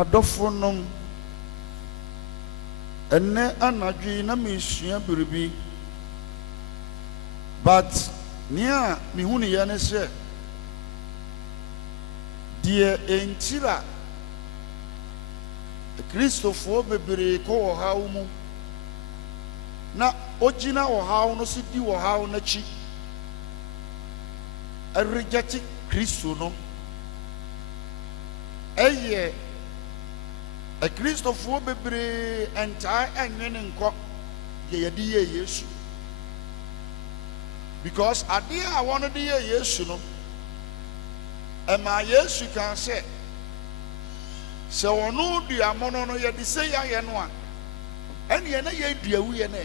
Adofonom ene anadwi na mesua biribi but nia mihunu ye ne se die entira Kristofo bebere ko wo hawo mu na ogina wo hawo no si di wo hawo na chi a reject Kristo no eye a Kristofo bebere entai enwene nko ye yedi ye Yesu because ade a wono de ye Yesu no ema Yesu kan say se wono dua mono no ye de say ya ye no a ene na ye dua wu ye na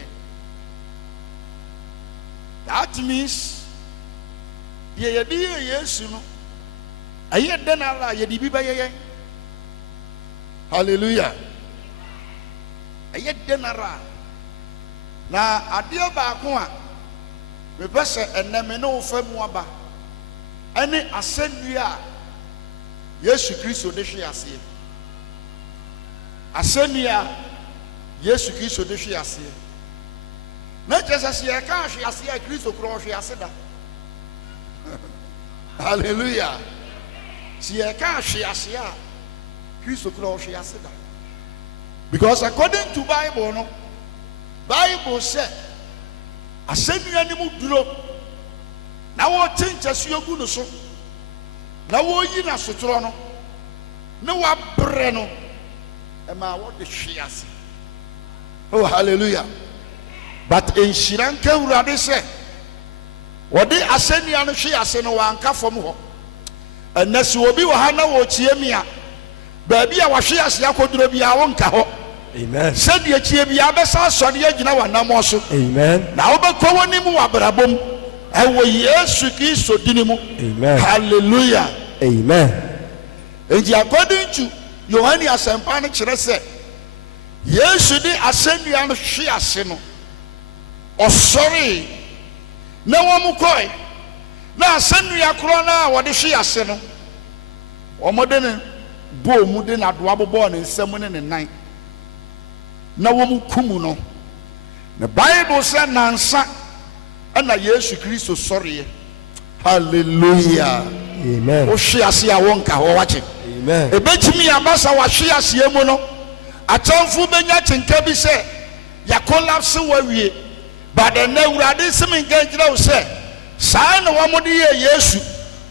that means ye yedi ye Yesu no aye de na la ye di bi ba ye hallelujah aye de na ra na ade ba ko a me pese eneme no fa mu aba ene asennua Yesu Kristo de hwe ase asennua Yesu Kristo de hwe ase na Jesus ye ka hwe ase a Kristo kro hwe ase da hallelujah si ye ka hwe ase a Kristo kro hwe ase da because according to Bible no Bible say asennua ni mu duro na wo tinchase yogu no so na wo yi na sotoro no na wa bre no e ma wo de hwiase oh hallelujah but in shiranka urade se wo de asennua no hwiase no wa anka fom ho enase obi wo ha na wo chie mia ba bia wa hwiase akoduro bia wo nka ho amen said ye chie bia be sa sori agina wa namo so amen na wo be ko woni mu wa brabom ewo Yesu Kristo dinimu amen hallelujah amen and according to Yohani asempa ne kire se Yesu di asennua no hwe ase no osori na wo mu koi na asennua kro na wo de hwe ase no wo mo de ne bo mu de na do abobo ne nsam ne ne nan na wo mu kumu no the Bible say nansa ana Yesu Kristo sorry hallelujah amen o hwe ase a wonka ho wache amen ebetimi abasa wa hwe ase emu no atamfu benya chenka bi se ya collapse wa wie but the neurade seminka ngira wo se saa na wo mode ye Yesu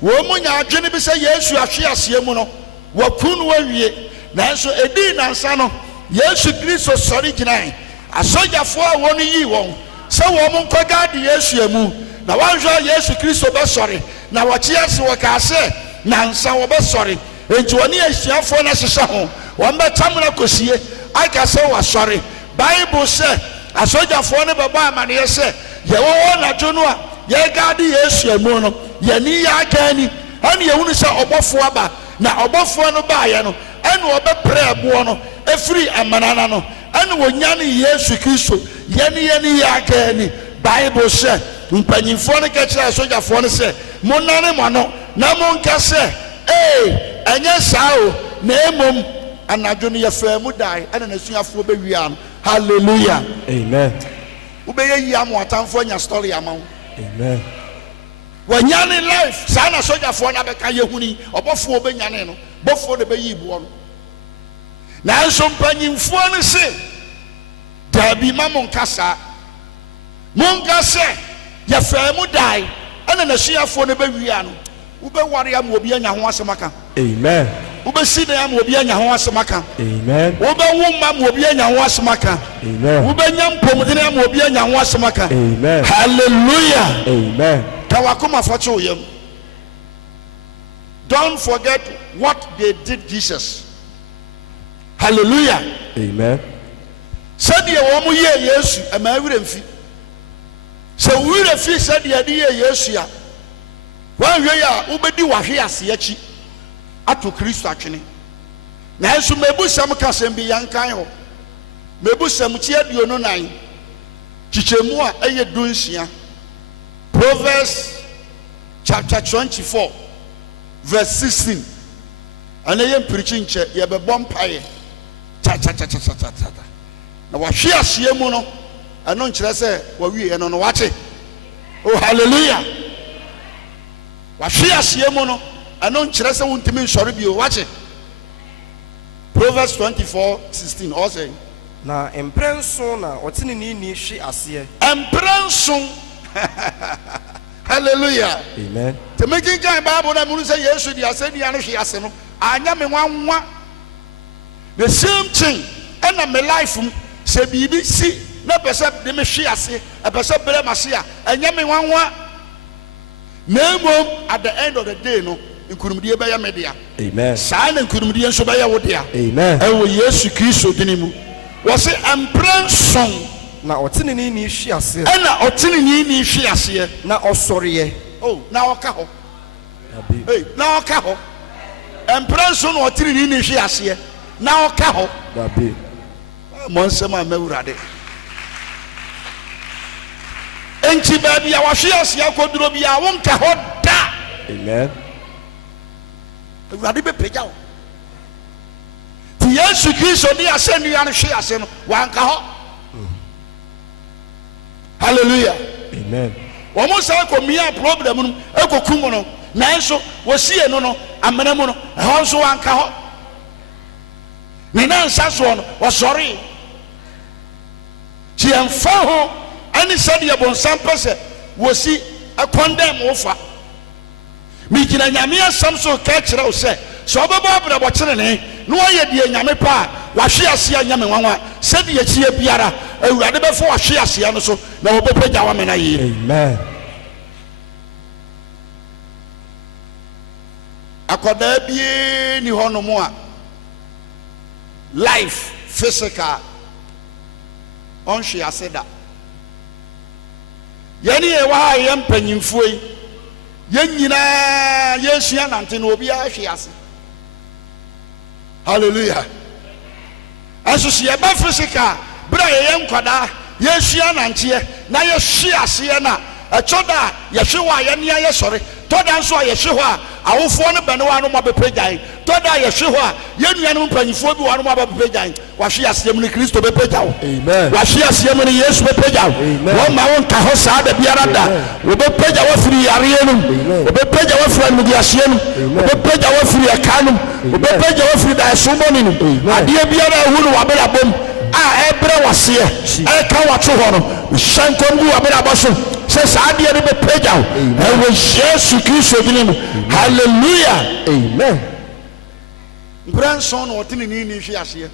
wo mu nya adwene bi se Yesu ahwe ase emu no wa kunu wa wie nanso edi nansa no Yesu Kristo sorry ginan asojafo a wonu yi won se wo mu nkoga de Yesu emu na wanjo Yesu Kristo be sorry na wachiase wakase na nsa wo be sorry enti woni ahyiafo na hyehyɛ ho won be tamna kosie aka se wa sorry Bible say asojafo ne be ba amane se ye wo na dwono a ye gade Yesu emu no ye ni ya gani ani ye hunu se obofo aba na obofo no ba ye no ene obe pre ebo no efiri amanana no ene wonya ne Yesu Kristo ye ni ya gani Bible say mpanyimfo ne ka kira sojafo ne se monane mo no na monka se enye sao na emom anadwo no ye fa mu dai ana nasuafo be wian hallelujah amen ubeye yi am watamfo nya story amawo amen wanyane life sa na sojafo na be ka yehuni obofo obenyane no bofo de be yi bo no na nso mpanyimfo ne se dabi mamonka sa monka se ya fa mu dai ana nasuafo ne be wia no ube ware am obi anya ho asemaka amen ube si na am obi anya ho asemaka amen ube wumma am obi anya ho asemaka amen ube nyampom de am obi anya ho asemaka amen hallelujah amen tawakoma facho yem don't forget what they did Jesus hallelujah amen said ye wo mu ye Yesu ama awire mfi so wire fi said ye de ye Yesu ya wan hwe ya ubedi wahwe ase achi ato Kristo atwene na enso mebusam kasem bi yankan ho mebusam chi aduonu nan chichemu a eye dunsia Proverbs chapter 24 verse 16 ana yem preaching che ye be bompaye cha na wa hwe asie mu no ano nkyerɛ sɛ wa wie no no wache. Oh hallelujah. Wa hwe asie mu no ano nkyerɛ sɛ wontimi nsɔre bio wache. Proverbs 24:16 also na emprenso na otinini ni hwe ase emprenso. Hallelujah. Amen. To making kind Bible na mu say Yesu di ase ni ano hwe ase no anya me nwanwa. The same thing and na me life se bibi si na pese de me hwe ase e pese bere mase a anya me nwanwa. Na mom at the end of the day no nkurumdie be ya me dia. Amen. Sa na nkurumdie nso be ya wo dia. Amen. E wo Yesu Kristo dini mu. Wo se emprenso na otinini ni hwe ase na otinini ni hwe ase na osoriye. Oh na oka ho. Hey na oka ho. Emprenso na otinini ni hwe ase na oka ho. Dabi Mo nsem a mawurade. Enti ba bia wa hwe ase akoduro bia wo nka ho da. Amen. Awurade be pagya wo. Ti Yesu Kristo ni ase nua no hwe ase no wa nka ho. Hallelujah. Amen. Womo say ko mia problem no ekokum no nanso wosie no no amena mu no ho nso wanka ho. Ni na nsa so no wosori. Ti emfa ho ani said ye bonsam pese wosi condemn wofa. Mi gina nyame asam so ka kire wo se so obebo abrabo kire ne no ye die nyame pa wa hwe ase nyame nwanwa said ye chie biara awurade befo wa hwe ase no so na wo bepagya wa me na yi. Amen. Akoda bie ni hono mo a life physical on hwe ase da yeni e wa ye mpanyimfo yi yenyina yesua nante na obi a hwe ase. Hallelujah. Aso se ba physical bra ye nkwada yesua nante na ye hwe ase na echoda ye hwe wa ye ne ye sore toda nso ye hwe ho a awofo no bene wa no mo bepagyan toda ye hwe ho a ye nuanom mpanyimfo bi wa no mo bepagyan wa hwe ase mu ni Kristo bepagyaw. Amen. Wa hwe ase mu ni Yesu bepagyaw. Wo ma won ka ho saa da biara da wo bepagya wa firi yare no wo bepagya wa firi mudi ase no wo bepagya wa firi akanum wo bepagya wa firi da somoni no ade biara hu no wa bela bom a ebre wase e ka wa to ho no shankom gu wa bela boso se saa de ne bepagyaw e wo Yesu Kristo dinin. Hallelujah. Amen. Grandson or tinini ni hwe ase.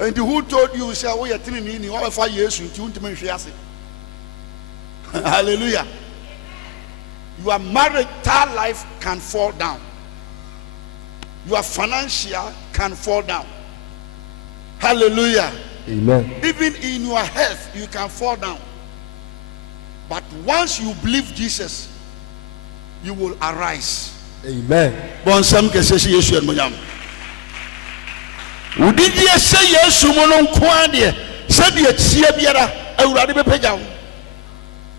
And who told you say we are tinini ni over 5 years into ntimi hwe ase. Hallelujah. Your marital life can fall down. Your financial can fall down. Hallelujah. Amen. Even in your health you can fall down. But once you believe Jesus, you will arise. Amen. Bonsam kese si Yesu enmonyam. Udidi ese Yesu mo no nko ade se de atie biara awurade bepagya wo.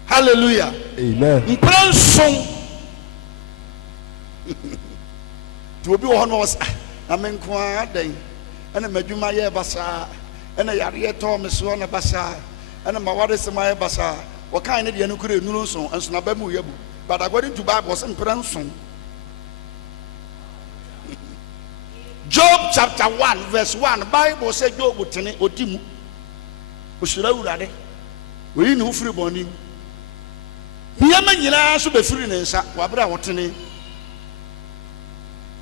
Hallelujah. Amen. Mpranson. To obi wo no was na me nko adan ena madwuma ye basa ena yare to me so na basa ena mawade sema ye basa wo kan ne de no kure nuru nso enso na ba mu yabu. But according to Bible, Job chapter 1 verse 1, Bible says Job tene odimu osura urade we ni ufiri boni hiyama nyina so be firi ne nsa wabra wotene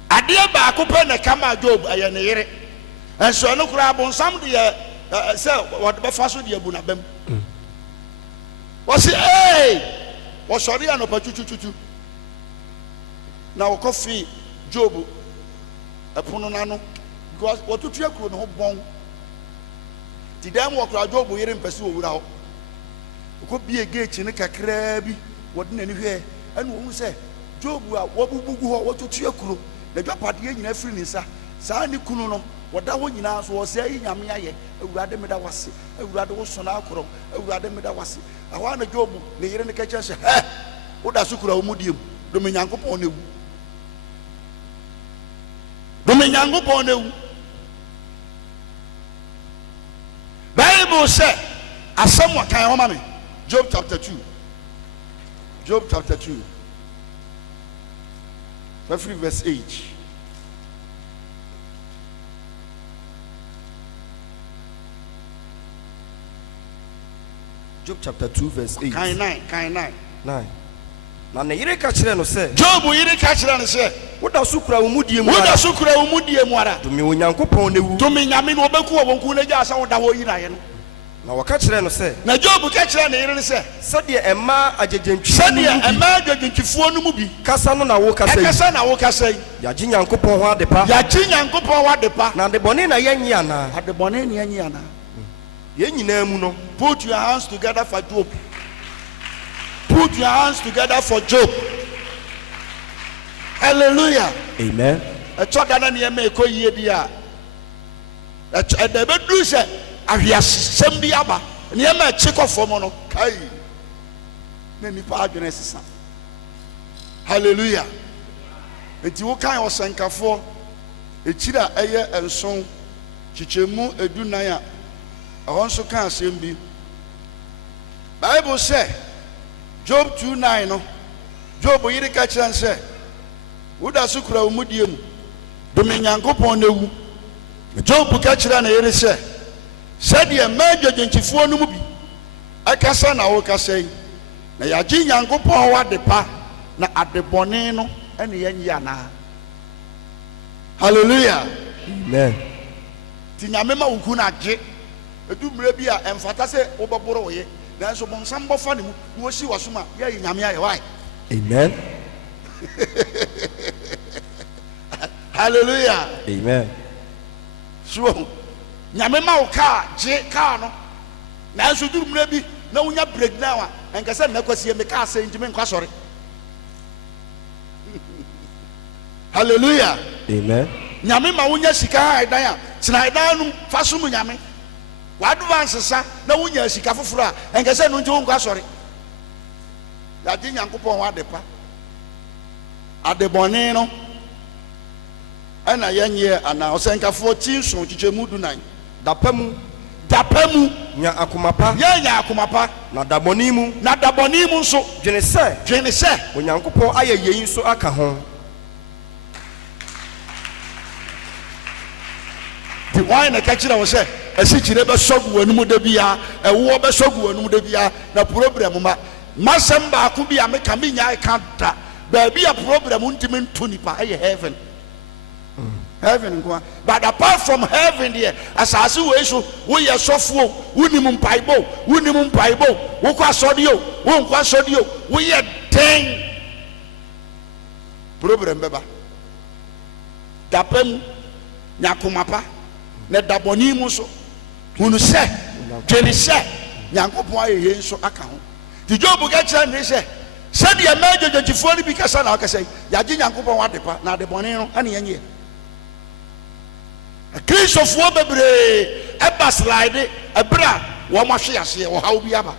ade ba akopɛ na kama Job aye ne yere enso no kura abonsam de se wode be fa so de abu na bam wasi wasori anopa chuchuchuchu na wokofi Job epono nano because wotutu akuro no bon ti dem wokura Job yere mpese owura ho ko bie gate ne kakra bi wode nani hwe ene wo hu se Job a wobubugu ho wotutu akuro na dwapade nyina firi nsa saa ni kunu no woda ho nyina so wo se yi nyame aye awurade meda wase awurade wo so na akoro awurade meda wase awa na Job ne yere ne kacha se woda so kura wo mudiem do me Nyankopon na wu dome nyankopɔn na wu. Bible say asɛm wa kan homa me. Job chapter 2. Job chapter 2. Verse 8. Job chapter 2 verse 8. Kind 9. 9. Na ne yere ka kyerɛ no sɛ, Job yere ka kyerɛ no sɛ, woda so kura wo mudie mu ara. woda so kura wo mudie mu ara. Dome Onyankopɔn na wu. Dome nyame no obeku wo bonku na gya asa wo da wo yira ye no. Na wɔka kyerɛ no sɛ, Na Job ka kyerɛ ne yere no sɛ, sɛdeɛ ɛma agyegyentwi sɛdeɛ ɛma adwodwintwifoɔ no mu bi kasa no na wo kasa yi. ɛkasa na wo kasa yi. Yagye Nyankopɔn ho ade pa. Yagye Nyankopɔn wa de pa. Na de bɔne na yɛnyi ana. Ade bɔne ne anyi ana. Yɛn nyinaa mu no. Put your hands together for Job. Put your hands together for Job. Hallelujah. Amen. Ɛtɔ da na nneɛma ɛkɔ yie di a ɛda bɛduru sɛ ahweasɛm bi aba nneɛma ɛkye kɔ fam no kai na nipa adwene sesa. Hallelujah. Enti wo kan ɔsɛnkafoɔ ekyiri a ɛyɛ nson kyikyɛmu edunan a ɛhɔ nso ka asɛm bi. Bible sɛ Job 2:9 no Job yiri ka kyerɛ sɛ woda so kura wo mudie mu dome Nyankopɔn na wu. Job ka kyerɛ na yere sɛ sɛdeɛ ma adwodwentwifoɔ no mu bi ɛkasa na wo kasa yi na yagye Nyankopɔn wa de pa na ade bɔne no ɛne yɛnyi anaa. Hallelujah. Amen. Ti nyame ma wo ku na agye edu mmerɛ bi a ɛmfata sɛ wobɛboro wo ye nanso bɔnsam bɔfa ne mu na wɔsi wɔ so ma yɛyɛ nyame ayɛ wae. Amen. Hallelujah. Amen. So nyame ma wo kaa gye kaa no nanso duru mmerɛ bi na wonya breakdown a ɛnka sɛ nnakwasie me kaa sɛ ntimi nkwa sɔre. Hallelujah. Amen. Nyame ma wonya sika ha ɛdan a tena ɛdan no fa so mu nyame wadvance sa na wonya sika foforo a ɛnka sɛ no nti wo nkwa sɔre. Yagye Nyankopɔn wa de pa ade bɔne no ɛna yɛnyɛ ana ɔsɛnkafoɔ ti nson kyikyɛmu dunan. Dapa mu nya akoma pa. Yɛnya akoma pa Na da bɔne mu na da bɔne mu nso dwene sɛ Onyankopɔn ayɛ yei nso aka ho. Di wɔn na ka kyerɛ wo sɛ asikyire bɛsɔ gu w'anum da bia ɛwoɔ bɛsɔ gu w'anum da bia na problem ma masɛm baako bi a meka menya ɛka da baabi a problem ntimi nto nipa ɛyɛ heaven. Heaven nko. But apart from heaven there asase wei so woyɛ sɔfo wonim mpaibo wokɔ asɔde o wonkɔ asɔde o woyɛ den problem bɛba. Dapam nyakoma pa na dabɔni mu so hunu sɛ dwene sɛ Nyankopɔn ayɛ yɛn nso aka ho. Ti Job ka kyerɛ ne sɛ sɛdeɛ ma adwodwotwifoɔ no bi kasa na ɔkasa yi yagye Nyankopɔn wa de pa na ade bɔne no ɛne yɛnyɛ. Kristofoɔ bebree ɛba slide ɛberɛ a wɔn ahwe aseɛ ɔhaw bi aba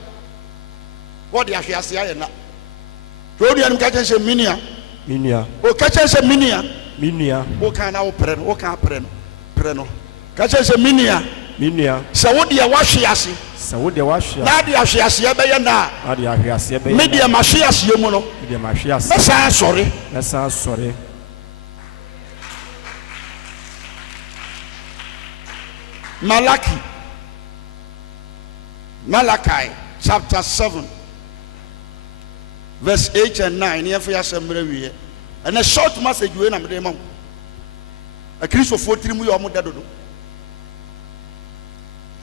wɔde ahwe aseɛ ayɛ na tɔɔdua no ka kyerɛ sɛ minia o ka kyerɛ sɛ minia o kan na o pere no o kan pere no ka kyerɛ sɛ minia sɛ wo deɛ wahwe ase na de ahwe aseɛ bɛyɛ na me deɛ mahwe aseɛ mu no mɛsan sɔre. Malachi chapter 7 verse 8 and 9 near for your and a short message you in a mom a Christ for 3 million modadodo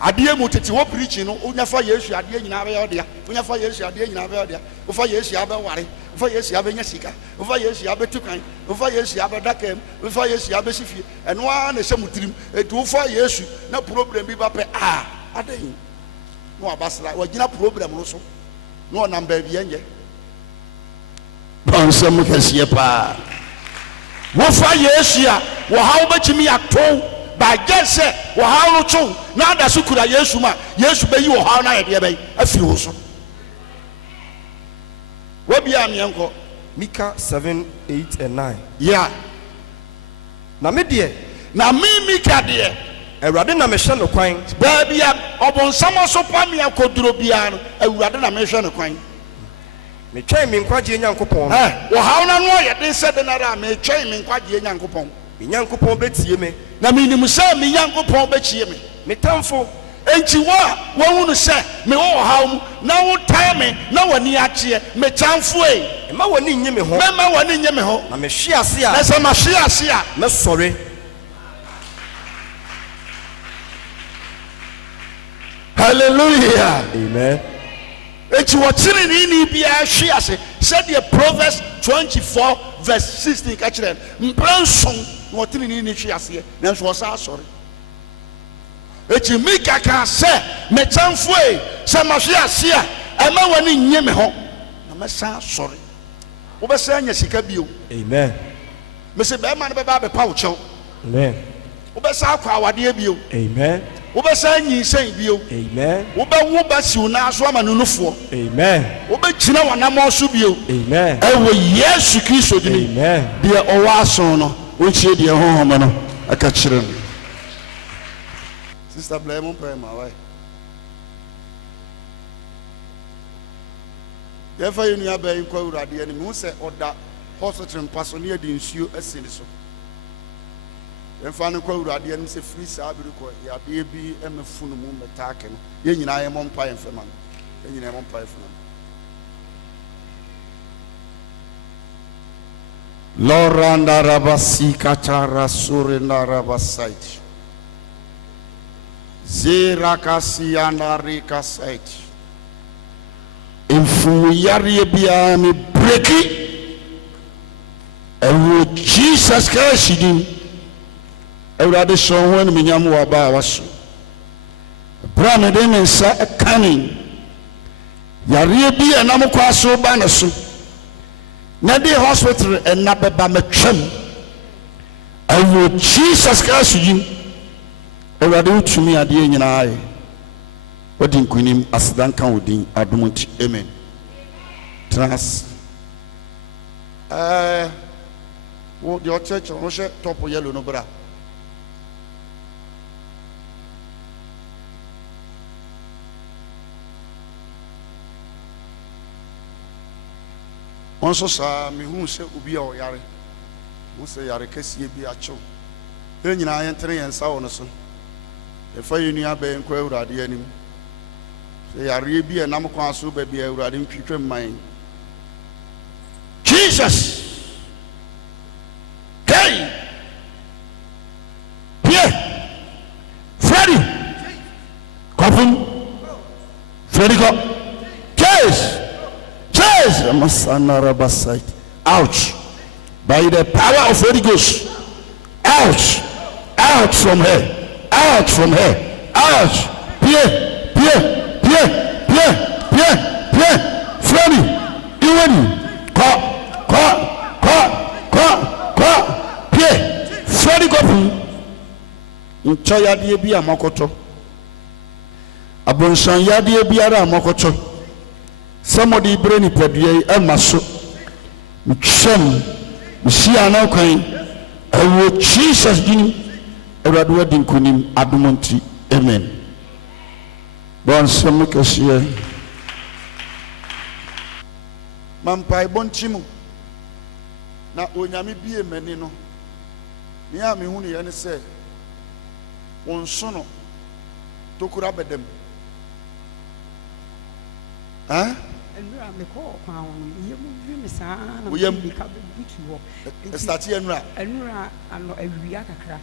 adeɛ mu tete wɔ preaching no onyafa Yesu adeɛ nyina bɛyɛ ɔdea onyafa Yesu adeɛ nyina bɛyɛ ɔdea ofa Yesu abɛware ofa Yesu abɛnya sika ofa Yesu abɛtu kan ofa Yesu abɛdaka mu ofa Yesu abɛsifie ɛno ara na ɛhyɛ mu tirim etu ofa Yesu na problem bi ba pɛ a adan no abasra wɔgyina problem no so no ɔnam baabi ɛnyɛ bɔnsɛm kɛseɛ paa wofa Yesu a wɔhaw bɛtumi atɔw bagye sɛ wɔhaw no tɔw na ada so kura Yesu ma Yesu bɛyi wɔhaw na yɛdeɛ bɛyi afiri wo so wɔbia meɛnkɔ Mika 7, 8 and 9. Yeah. Na me deɛ na mimi kade Awurade na mehwɛ no kwan. baabi a ɔbonsam so pam ya koduro biara no awurade na mehwɛ no kwan Metwɛn me nkwagye Nyankopɔn. wɔhaw na no yɛ den sɛ de nara a metwɛn me nkwagye Nyankopɔn Me Nyankopɔn betie me. na menim sɛ me Nyankopɔn bɛkyie me Me tamfo enti wo a wɔhu no sɛ mewɔ ɔhaw mu na wotaa me na w'ani akyeɛ metamfo e mma w'ani nye me ho. mɛma w'ani nye me ho Na mehwe ase na a sɛ mahwe ase a mɛsɔre. hallelujah Amen. enti wɔkyere ne ni biara hwe ase sɛdeɛ Proverbs 24 verse 16 ka kyerɛ no mpra nson na wɔtene ne ni hwe aseɛ nanso wɔsa asɔre enti Mika ka sɛ metamfo e sɛ mahwe ase a ɛma w'ani nye me ho na mɛsa asɔre wobɛsa anya sika bio Amen. mesɛ bɛrima no bɛba abɛpa wo kyɛw Amen. wobɛsa akɔ awadeɛ bio Amen. wobɛsa nyinsɛn bio Amen. wobɛwo ba siw naa so ama nonofoɔ Amen. wobɛgyina w'anammɔ so bio Amen. ɛwɔ Yesu Kristo dini Amen. deɛ ɔwɔ aso no wontie deɛ honhom no aka kyerɛ no sister blɛ mo pɛ ma wae yɛfa yɛ nua bɛyi nkɔ awuradeɛ no mehu sɛ ɔda hospital mpa so ne yɛde nsuo asi ne so yɛmfa no kɔ awuradeɛ no sɛ firi saa bere kɔ yɛadeɛ bi ɛmɛfu no mu mmɛtaake no yɛn nyinaa yɛmmɔ mpa yɛn fɛma no yɛn nyinaa yɛmmɔ mpa yɛn fɛma no loranda rabasi katara surina rabasait zirakasi anarika sait mfumuyareɛ biara me breki ɛwɔ Jesus Christ din awurade hyɛ wo ho animuonyam wɔ aba a waso ɛberɛ a mede me nsa ɛkane yareɛ bi a ɛnam kɔ so ba ne so na de hospital ɛna bɛba matwam ɛwɔ Jesus Christ din awurade wotumi adeɛ nyinaa yɛ wadi nkonim asedanka wo din adom nti amen trans wo deɛ ɔkyerɛkyerɛ wo hyɛ top yellow no bra wɔn nso saa mehunu sɛ obi a ɔyare wo sɛ yare kɛseɛ bi akyew yɛn nyinaa yɛntene yɛn nsa wɔ no so yɛfa yɛn nua bɛyɛ nkɔ awurade anim sɛ yareɛ bi a ɛnam kwan so baabi a awurade ntwitwa mman Jesus Hey Pierre Freddy Kofun Freddy Ko Chase ouch by the power of Holy Ghost out from her out Pierre Freddy Iwani Ko Pierre Freddy Kofun nkyɛ yadeɛ bi a mɔkɔtɔ abonsan yadeɛ biara a mɔkɔtɔ sɛ mɔde brɛ nipadua yi ɛma so metwam mehyia na kwan ɛwɔ Jesus din awurade wadi nkonim adom nti amen bɔnsɛm kɛseɛ mampaebɔ nti mu na onyame bie m'ani no nea mehu ne yɛ ne sɛ wɔn so no tokura bɛdam Enura me call kwa you me saa na Woyam. me ka butu ho. start here nura Enura ano awia kakra.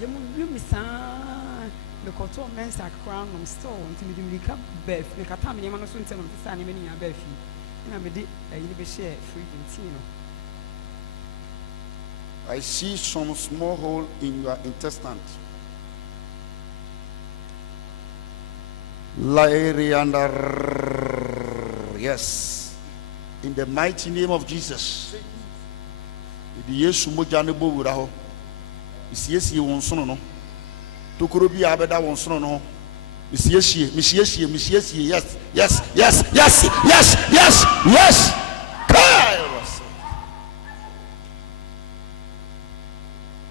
Yemu wi me saa me koto mensa kakra no store until me ka bef me kata me no so ntem no saa ne me nya bef. Na me de ayi be share free tea no. I see some small hole in your intestine. Yes, in the mighty name of Jesus. Yesu moja ne bo wura ho. Isiesie won sono no. Tokoro bi abeda won sono no. Misiesie. Yes.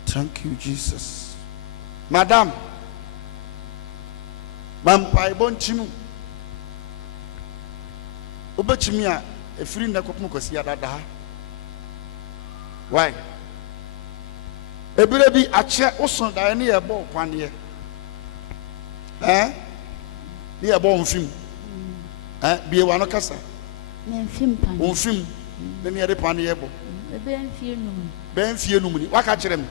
Thank you, Jesus. Madam, Mampai Bonchimu Ubachimia, a free Nakomukosia Dada. Why? A baby, a chair also near a ball 1 year. Near a bone film. Be a one of Cassa. One film, then near the Paniebo. Ben fear no money. What catch them?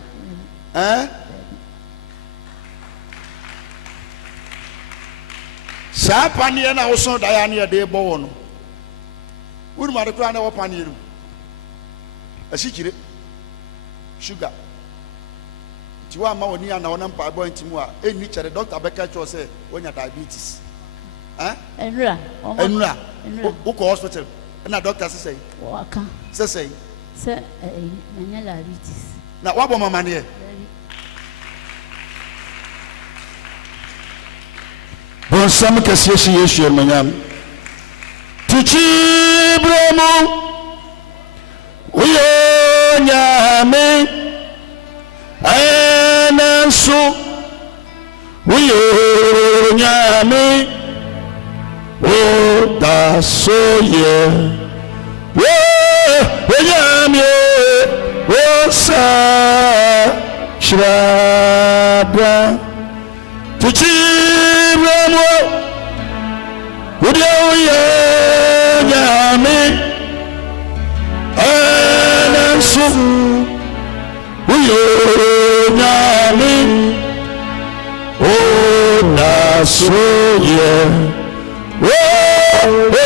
Sa Pania na also Diana de Bono. Would my crown of Panier? A secret sugar. Tiwa Maonia na Onampa going to Mua. Any nature, the doctor Becca say when you diabetes. Enra. Uko hospital. And a doctor say, Waka. Say, Sir, diabetes. now what about my money? Bon sam kasiyeshi yesu manyam. Tichi bremo. Uyo nyame. Anansu. Uyo nyame. Oh, that's so yeah. Nyame. Oh, sa. Shrada. Tichi bremo. Uyo nyame. Anansu. Uyo nyame. Oh, that's so yeah. Oh,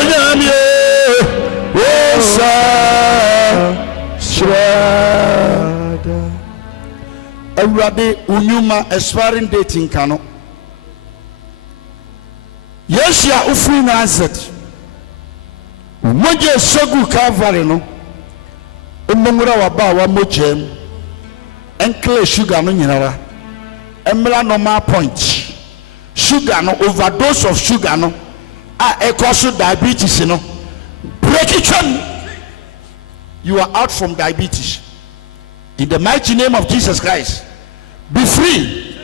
nyame. Oh, sa. Shrada. Awurade unyuma expiring date nkano. Yes, ya ufri Nazareth. Moje sogu Calvary no. Umungura waba wa mojem. Enkle sugar no nyinara. Emla normal point. Sugar no overdose of sugar no. Equals diabetes no. Break it. You are out from diabetes. In the mighty name of Jesus Christ. Be free.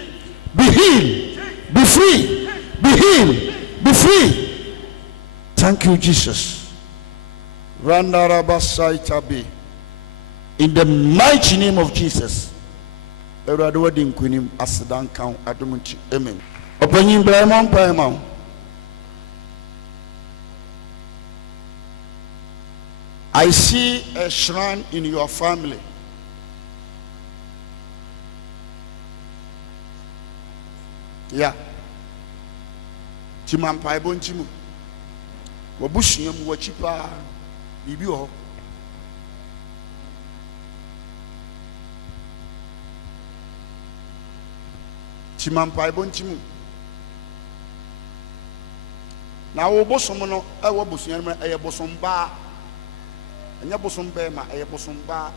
Be healed. Be free. Be healed. Be free. Thank you, Jesus. In the mighty name of Jesus. Amen. I see a shrine in your family. Yeah. Timampai bontimu. Wabushiyam wachipa bibio. Timampai bontimu. Na obosom no ewo bosuyan ma bosom ba. Anya bosom ba ma bosom ba.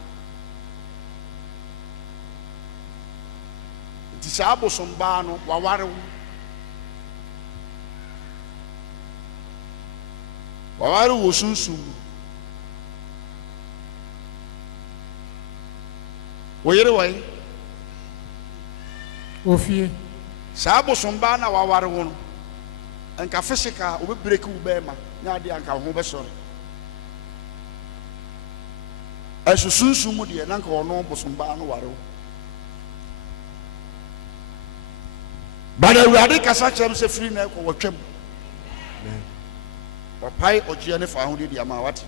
Ti sa bosom ba no waware waware wo sunsun wo yere wai Ofie. sa bosom ba na waware wo no anka physical obi break wo ba ma nya de anka ho be sore asusunsun mu de nanka ono bosom ba no ware wo. But the radical such as a free neck or trim. Or pie or Jenny found the Amawat.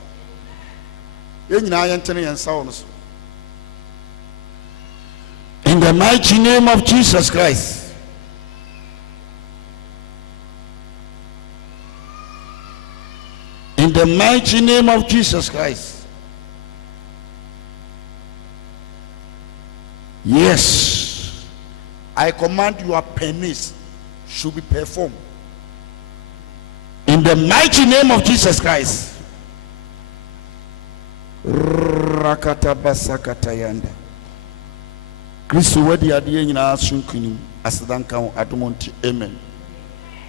In Anthony and sounds. In the mighty name of Jesus Christ. In the mighty name of Jesus Christ. Yes. I command your pennies should be performed. In the mighty name of Jesus Christ. Rakata basakatayanda. Kristo wadi adiye nyina sunkunim asadanka adomonti. Amen.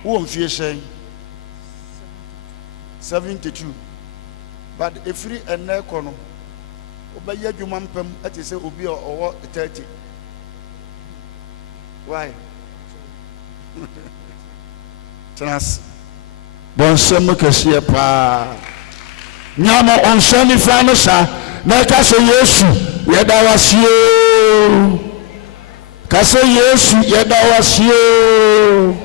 Who am fear saying 72. But if free and nekono obaya dwuma mpam ati se obi owo 30. Why? Trans. Bonsem kesiye pa. Nyama onsani fano sa. Na kase Yesu yeda wasiyo. Kase Yesu yeda wasiyo.